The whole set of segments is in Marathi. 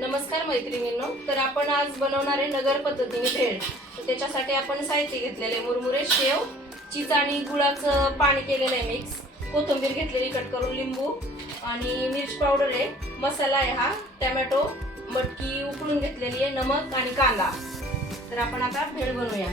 नमस्कार मैत्रिणींनो, तर आपण आज बनवणार आहे नगर पद्धतीने भेळ। तर त्याच्यासाठी आपण साहित्य घेतलेले मुरमुरे, शेव, चीज आणि गुळाचं पाणी केलेलं आहे मिक्स, कोथिंबीर घेतलेली कट करून, लिंबू आणि मिरची पावडर आहे, मसाला आहे हा, टोमॅटो, मटकी उकळून घेतलेली आहे, नमक आणि कांदा। तर आपण आता भेळ बनवूया।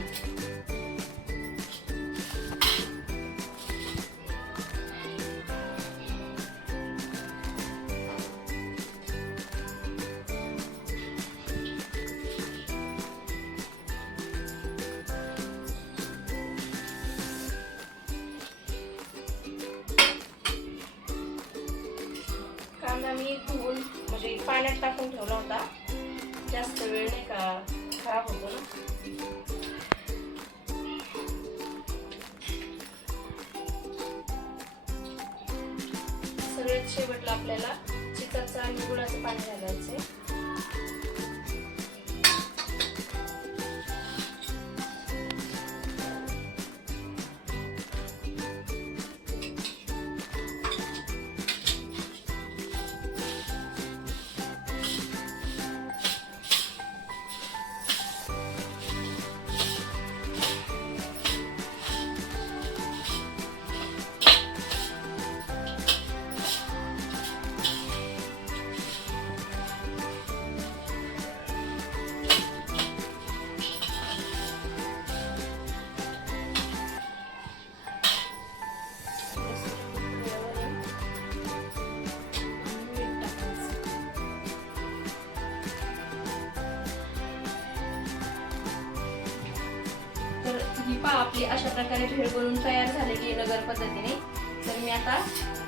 कांदा मी धुवून म्हणजे पाण्यात टाकून ठेवला होता, जास्त वेळ नाही का खराब होतो ना। सगळ्यात शेवटला आपल्याला चिकनचं आणि गुळाचं पाणी घालायचंय। तर ही पहा आपली अशा प्रकारे भेळ बनवून तयार झालेली आहे नगर पद्धतीने। तर मी आता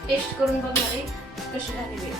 टेस्ट करून बघणार आहे कशी झाली भेळ।